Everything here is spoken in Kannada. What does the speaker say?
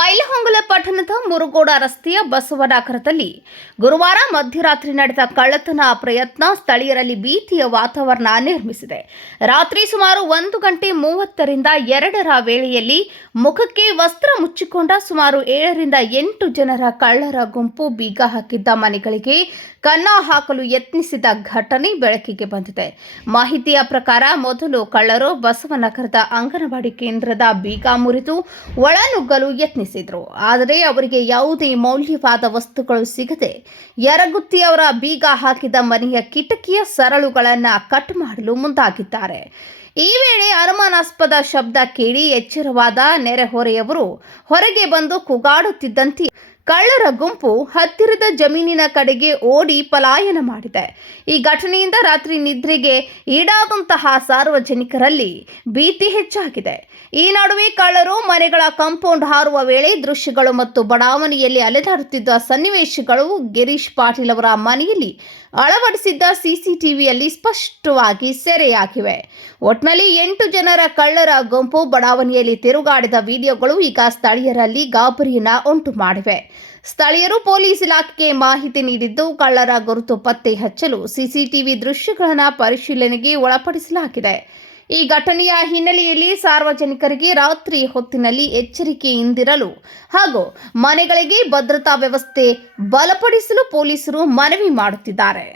ಬೈಲಹೊಂಗಲ ಪಟ್ಟಣದ ಮುರುಗೋಡ ರಸ್ತೆಯ ಬಸವನಗರದಲ್ಲಿ ಗುರುವಾರ ಮಧ್ಯರಾತ್ರಿ ನಡೆದ ಕಳ್ಳತನ ಪ್ರಯತ್ನ ಸ್ಥಳೀಯರಲ್ಲಿ ಭೀತಿಯ ವಾತಾವರಣ ನಿರ್ಮಿಸಿದೆ. ರಾತ್ರಿ ಸುಮಾರು 1:30 ರಿಂದ 2 ವೇಳೆಯಲ್ಲಿ ಮುಖಕ್ಕೆ ವಸ್ತ್ರ ಮುಚ್ಚಿಕೊಂಡ ಸುಮಾರು 7 ರಿಂದ 8 ಜನರ ಕಳ್ಳರ ಗುಂಪು ಬೀಗ ಹಾಕಿದ್ದ ಮನೆಗಳಿಗೆ ಕನ್ನ ಹಾಕಲು ಯತ್ನಿಸಿದ ಘಟನೆ ಬೆಳಕಿಗೆ ಬಂದಿದೆ. ಮಾಹಿತಿಯ ಪ್ರಕಾರ ಮೊದಲು ಕಳ್ಳರು ಬಸವನಗರದ ಅಂಗನವಾಡಿ ಕೇಂದ್ರದ ಬೀಗ ಮುರಿದು ಒಳನುಗ್ಗಲು ಯತ್ನಿಸಿದ್ರು. ಆದರೆ ಅವರಿಗೆ ಯಾವುದೇ ಮೌಲ್ಯವಾದ ವಸ್ತುಗಳು ಸಿಗದೆ ಯರಗುತ್ತಿ ಅವರ ಬೀಗ ಹಾಕಿದ ಮನೆಯ ಕಿಟಕಿಯ ಸರಳುಗಳನ್ನು ಕಟ್ ಮಾಡಲು ಮುಂದಾಗಿದ್ದಾರೆ. ಈ ವೇಳೆ ಅನುಮಾನಾಸ್ಪದ ಶಬ್ದ ಕೇಳಿ ಎಚ್ಚರವಾದ ನೆರೆಹೊರೆಯವರು ಹೊರಗೆ ಬಂದು ಕೂಗಾಡುತ್ತಿದ್ದಂತೆ ಕಳ್ಳರ ಗುಂಪು ಹತ್ತಿರದ ಜಮೀನಿನ ಕಡೆಗೆ ಓಡಿ ಪಲಾಯನ ಮಾಡಿದೆ. ಈ ಘಟನೆಯಿಂದ ರಾತ್ರಿ ನಿದ್ರೆಗೆ ಈಡಾದಂತಹ ಸಾರ್ವಜನಿಕರಲ್ಲಿ ಭೀತಿ ಹೆಚ್ಚಾಗಿದೆ. ಈ ನಡುವೆ ಕಳ್ಳರು ಮನೆಗಳ ಕಾಂಪೌಂಡ್ ಹಾರುವ ವೇಳೆ ದೃಶ್ಯಗಳು ಮತ್ತು ಬಡಾವಣೆಯಲ್ಲಿ ಅಲೆದಾಡುತ್ತಿದ್ದ ಸನ್ನಿವೇಶಗಳು ಗಿರೀಶ್ ಪಾಟೀಲ್ ಅವರ ಮನೆಯಲ್ಲಿ ಅಳವಡಿಸಿದ್ದ ಸಿಸಿಟಿವಿಯಲ್ಲಿ ಸ್ಪಷ್ಟವಾಗಿ ಸೆರೆಯಾಗಿವೆ. ಒಟ್ನಲ್ಲಿ 8 ಜನರ ಕಳ್ಳರ ಗುಂಪು ಬಡಾವಣೆಯಲ್ಲಿ ತಿರುಗಾಡಿದ ವಿಡಿಯೋಗಳು ಈಗ ಸ್ಥಳೀಯರಲ್ಲಿ ಗಾಬರಿಯನ್ನ ಉಂಟು ಮಾಡಿವೆ. ಸ್ಥಳೀಯರು ಪೊಲೀಸ್ ಇಲಾಖೆಗೆ ಮಾಹಿತಿ ನೀಡಿದ್ದು ಕಳ್ಳರ ಗುರುತು ಪತ್ತೆ ಹಚ್ಚಲು ಸಿಸಿಟಿವಿ ದೃಶ್ಯಗಳನ್ನು ಪರಿಶೀಲನೆಗೆ ಒಳಪಡಿಸಲಾಗಿದೆ. ಈ ಘಟನೆಯ ಹಿನ್ನೆಲೆಯಲ್ಲಿ ಸಾರ್ವಜನಿಕರಿಗೆ ರಾತ್ರಿ ಹೊತ್ತಿನಲ್ಲಿ ಎಚ್ಚರಿಕೆಯಿಂದಿರಲು ಹಾಗೂ ಮನೆಗಳಿಗೆ ಭದ್ರತಾ ವ್ಯವಸ್ಥೆ ಬಲಪಡಿಸಲು ಪೊಲೀಸರು ಮನವಿ ಮಾಡುತ್ತಿದ್ದಾರೆ.